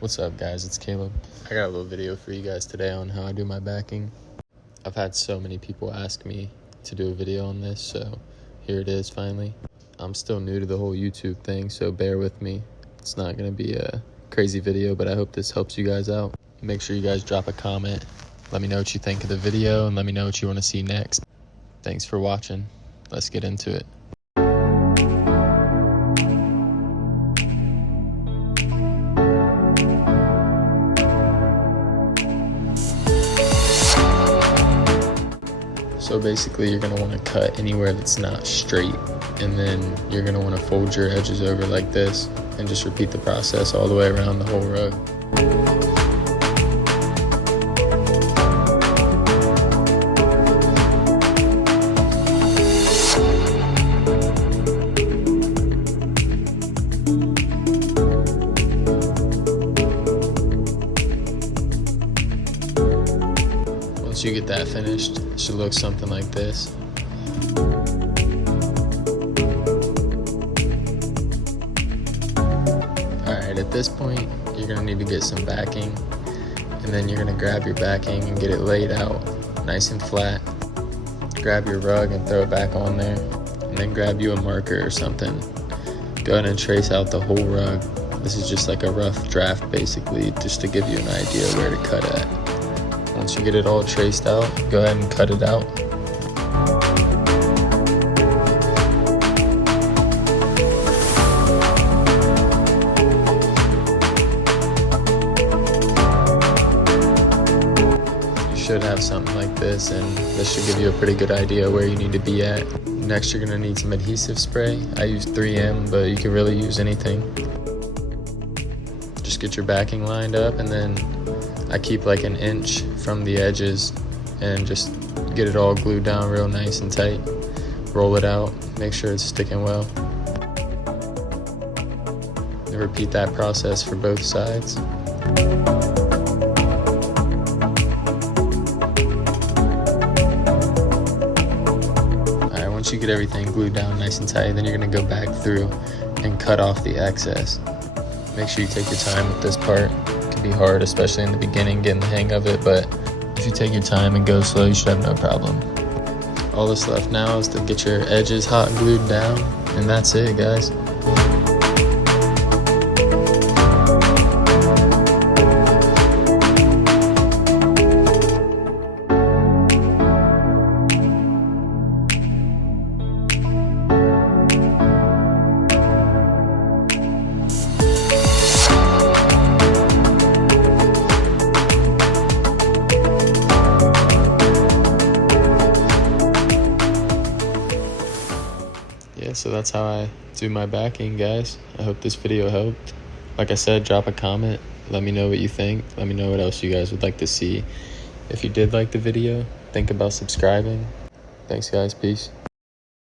What's up, guys? It's Caleb. I got a little video for you guys today on how I do my backing. I've had so many people ask me to do a video on this, so here it is finally. I'm still new to the whole YouTube thing, so bear with me. It's not going to be a crazy video, but I hope this helps you guys out. Make sure you guys drop a comment. Let me know what you think of the video, and let me know what you want to see next. Thanks for watching. Let's get into it. So basically you're going to want to cut anywhere that's not straight, and then you're going to want to fold your edges over like this and just repeat the process all the way around the whole rug. Once you get that finished, it should look something like this. Alright, at this point, you're going to need to get some backing, and then you're going to grab your backing and get it laid out nice and flat. Grab your rug and throw it back on there, and then grab you a marker or something. Go ahead and trace out the whole rug. This is just like a rough draft basically, just to give you an idea where to cut at. Once you get it all traced out, go ahead and cut it out. You should have something like this, and this should give you a pretty good idea where you need to be at. Next, you're going to need some adhesive spray. I use 3M, but you can really use anything. Just get your backing lined up, and then I keep like an inch from the edges and just get it all glued down real nice and tight. Roll it out, make sure it's sticking well. And repeat that process for both sides. Alright, once you get everything glued down nice and tight, then you're going to go back through and cut off the excess. Make sure you take your time with this part. Be hard, especially in the beginning, getting the hang of it, but if you take your time and go slow, you should have no problem. All that's left now is to get your edges hot and glued down, and that's it, guys. So that's how I do my backing, guys. I hope this video helped. Like I said, drop a comment. Let me know what you think. Let me know what else you guys would like to see. If you did like the video, think about subscribing. Thanks, guys. Peace.